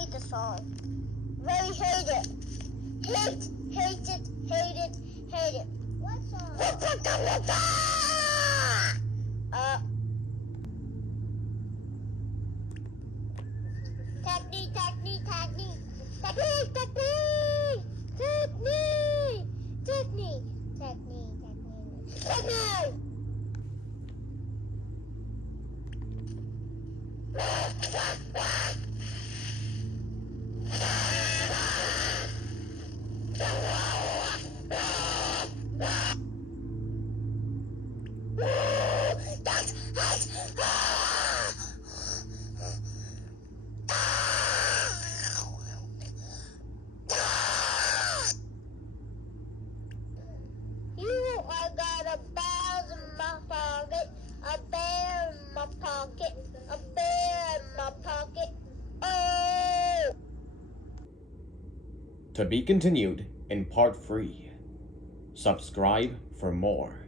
hate the song. Really hate it. Hate it. What song? Technique. I got a bear in my pocket, a bear in my pocket, a bear in my pocket. Oh! To be continued in part 3. Subscribe for more.